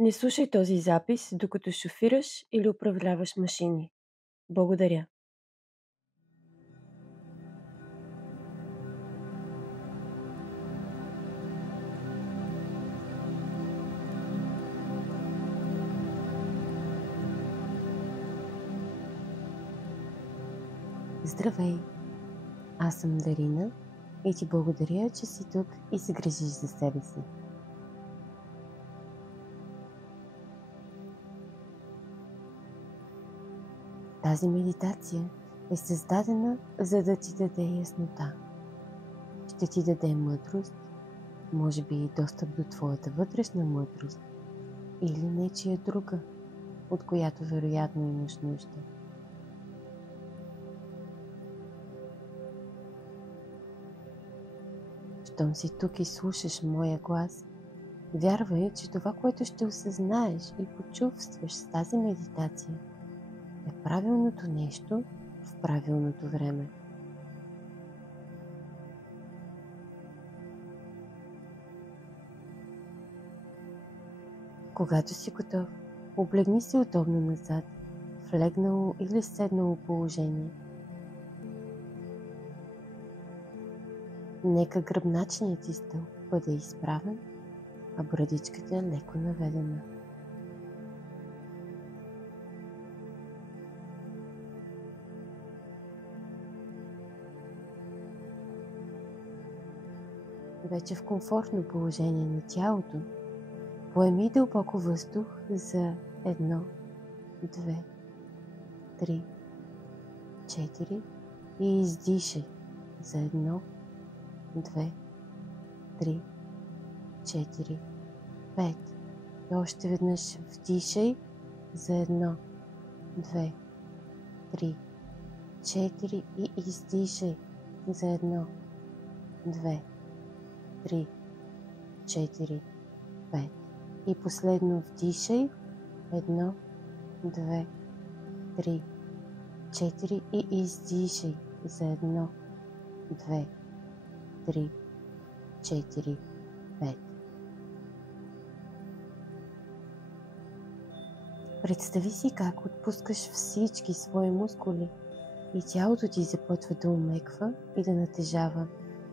Не слушай този запис, докато шофираш или управляваш машини. Благодаря. Здравей! Аз съм Дарина и ти благодаря, че си тук и се грижиш за себе си. Тази медитация е създадена, за да ти даде яснота. Ще ти даде мъдрост, може би и достъп до твоята вътрешна мъдрост или нечия друга, от която вероятно имаш нужда. Щом си тук и слушаш моя глас, вярвай, че това, което ще осъзнаеш и почувстваш с тази медитация, е правилното нещо в правилното време. Когато си готов, облегни се удобно назад, в легнало или седнало положение. Нека гръбначният ти стълб бъде изправен, а брадичката е леко наведена. Вече в комфортно положение на тялото, поеми дълбоко въздух за 1, 2, 3, 4 и издишай за 1, 2, 3, 4, 5. И още веднъж вдишай за 1, 2, 3, 4 и издишай за 1, 2, 3, 4, 5. И последно вдишай 1, 2, 3, 4 и издишай за 1, 2, 3, 4, 5. Представи си как отпускаш всички свои мускули и тялото ти започва да омеква и да натежава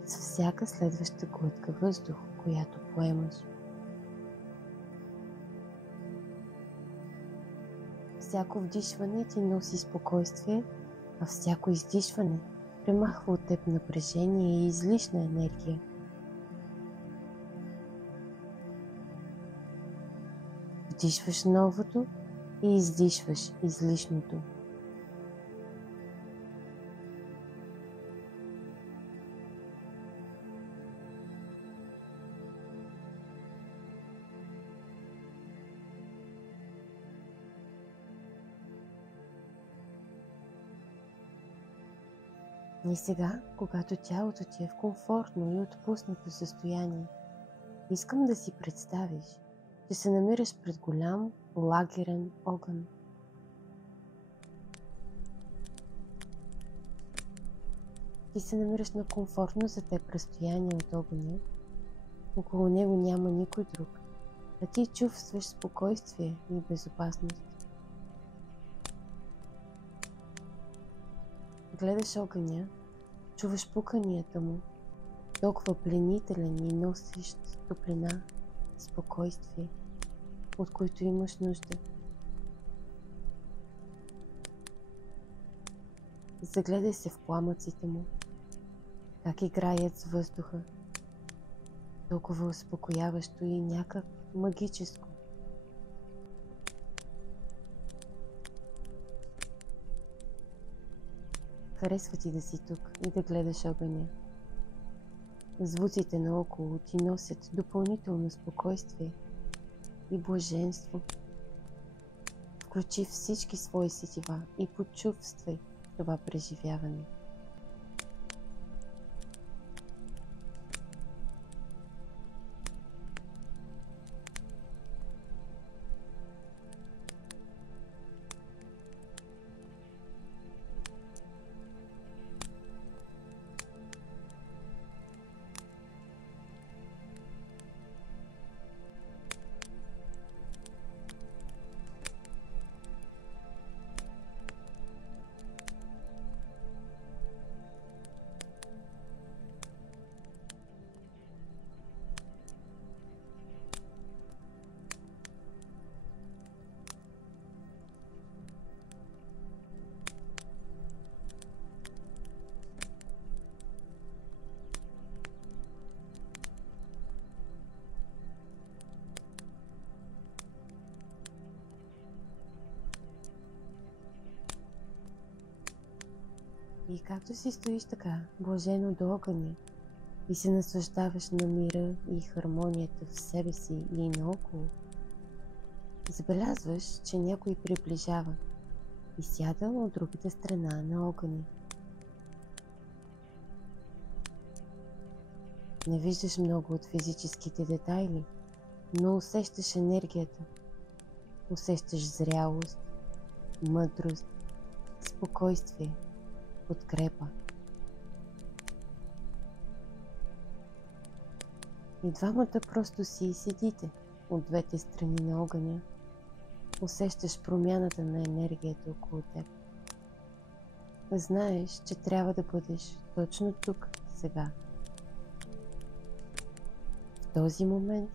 с всяка следваща глътка въздух, която поемаш. Всяко вдишване ти носи спокойствие, а всяко издишване премахва от теб напрежение и излишна енергия. Вдишваш новото и издишваш излишното. И сега, когато тялото ти е в комфортно и отпуснато състояние, искам да си представиш, че се намираш пред голям лагерен огън. Ти се намираш на комфортно за теб разстояние от огъня. Около него няма никой друг, а ти чувстваш спокойствие и безопасност. Гледаш огъня, чуваш пуканията му, толкова пленителен и носещ топлина, спокойствие, от които имаш нужда. Загледай се в пламъците му, как играят с въздуха, толкова успокояващо и някак магическо. Харесва ти да си тук и да гледаш огъня. Звуците наоколо ти носят допълнително спокойствие и блаженство. Включи всички свои сетива и почувствай това преживяване. И както си стоиш така, блажено до огъня и се наслаждаваш на мира и хармонията в себе си и наоколо, забелязваш, че някой приближава и сяда от другата страна на огъня. Не виждаш много от физическите детайли, но усещаш енергията. Усещаш зрялост, мъдрост, спокойствие, подкрепа. И двамата просто си седите от двете страни на огъня. Усещаш промяната на енергията около теб. Знаеш, че трябва да бъдеш точно тук, сега. В този момент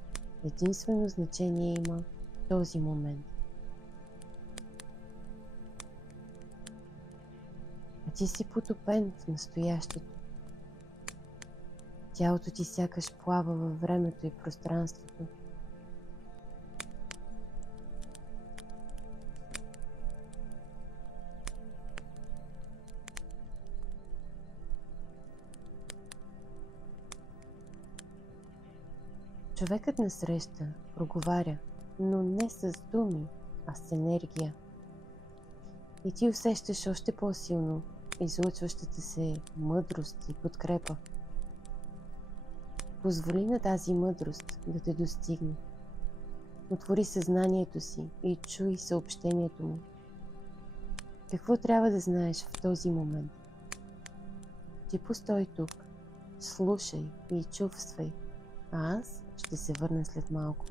единствено значение има този момент. А ти си потопен в настоящето. Тялото ти сякаш плава във времето и пространството. Човекът насреща проговаря, но не с думи, а с енергия. И ти усещаш още по-силно излъчващата се мъдрост и подкрепа. Позволи на тази мъдрост да те достигне. Отвори съзнанието си и чуй съобщението му. Какво трябва да знаеш в този момент? Ти постой тук, слушай и чувствай, а аз ще се върна след малко.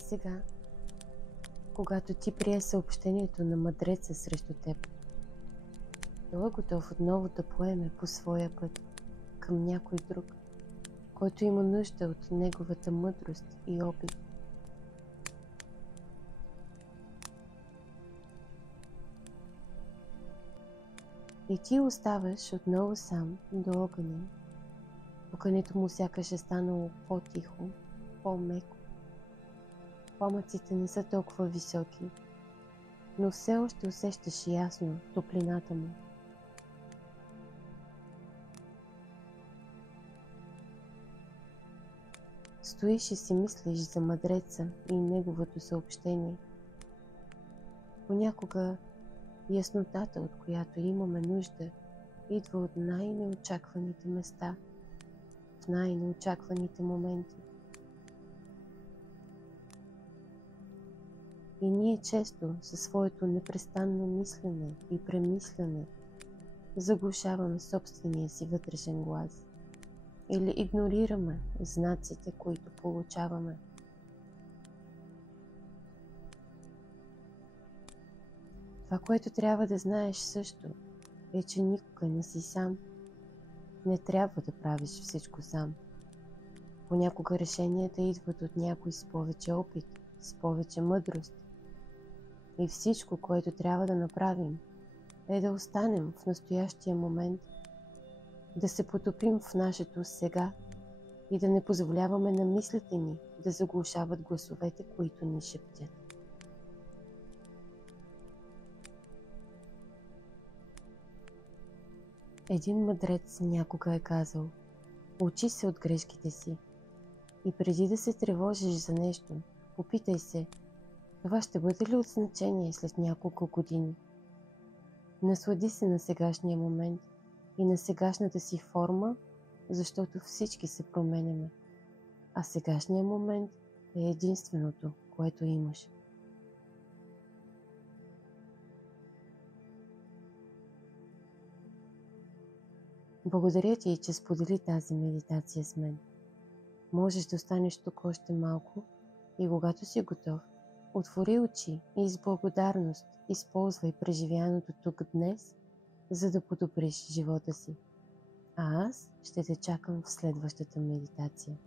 сега, когато ти прие съобщението на мъдреца срещу теб, той е готов отново да поеме по своя път към някой друг, който има нужда от неговата мъдрост и опит. И ти оставаш отново сам до огъня. Покането му сякаш е станало по-тихо, по-меко. Пламъците не са толкова високи, но все още усещаш ясно топлината му. Стоиш и си мислиш за мъдреца и неговото съобщение. Понякога яснотата, от която имаме нужда, идва от най-неочакваните места, в най-неочакваните моменти. И ние често със своето непрестанно мислене и премислене заглушаваме собствения си вътрешен глас или игнорираме знаците, които получаваме. Това, което трябва да знаеш също, е, че никога не си сам. Не трябва да правиш всичко сам. Понякога решенията идват от някой с повече опит, с повече мъдрост. И всичко, което трябва да направим, е да останем в настоящия момент, да се потопим в нашето сега и да не позволяваме на мислите ни да заглушават гласовете, които ни шептят. Един мъдрец някога е казал: учи се от грешките си и преди да се тревожиш за нещо, попитай се: това ще бъде ли от значение след няколко години? Наслади се на сегашния момент и на сегашната си форма, защото всички се променяме, а сегашният момент е единственото, което имаш. Благодаря ти, че сподели тази медитация с мен. Можеш да останеш тук още малко и когато си готов, отвори очи и с благодарност използвай преживяното тук днес, за да подобриш живота си. А аз ще те чакам в следващата медитация.